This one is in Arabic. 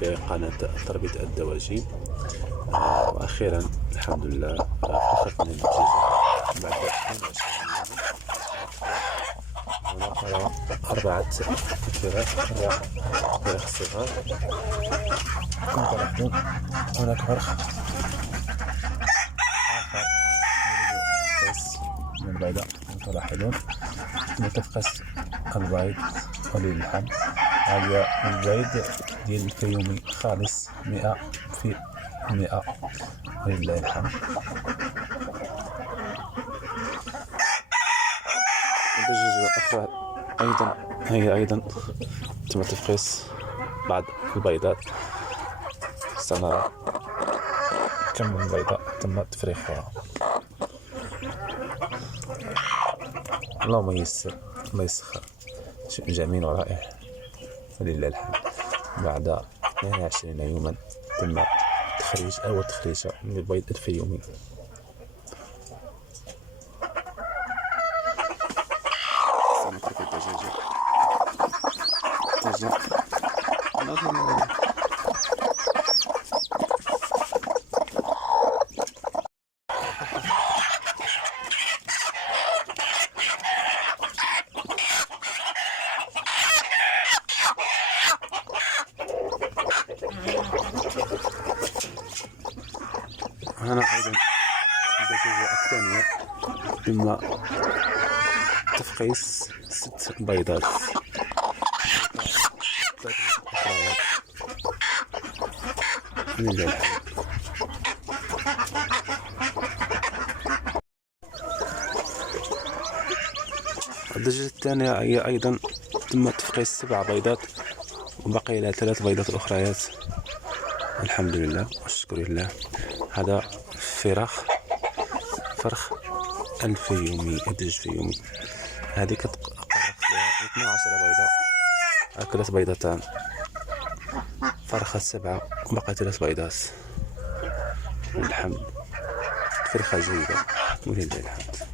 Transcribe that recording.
بقناة تربية الدواجن. وأخيرا الحمد لله فرخت من النتيجة بعد 22 يوم. هناك 4 فراخ صغار كما تلاحظون. هناك فرخ آخر يفقس من البيضة كما تلاحظون، تفقس البيض ولي اللحم. هذا البيض ديال الفيومي خالص 100%، ولله الحمد. الدجاجة الأخرى هي أيضا تم تفقيس بعض البيضات. سنرى كم من بيضة تم تفريخها. اللهم ييسر، الله يسخر، شيء جميل ورائع ولله الحمد. بعد 22 يوما تم تخريج أول تخريجة من البيض الفيومي. سنترك الدجاجة. هنا أيضا الدجاجة الثانية تم تفقيس 6 بيضات. الدجاجة الثانية هي أيضا تم تفقيس 7 بيضات، وبقي لها 3 بيضات أخريات. الحمد لله والشكر لله. هذا فرخ الفيومي، الدجاج الفيومي. هذه كتقرق لها 12 بيضة، أكلت بيضتان، فرخت 7 وبقى 3 بيضات. الحمد، فرخة جيدة ولله الحمد.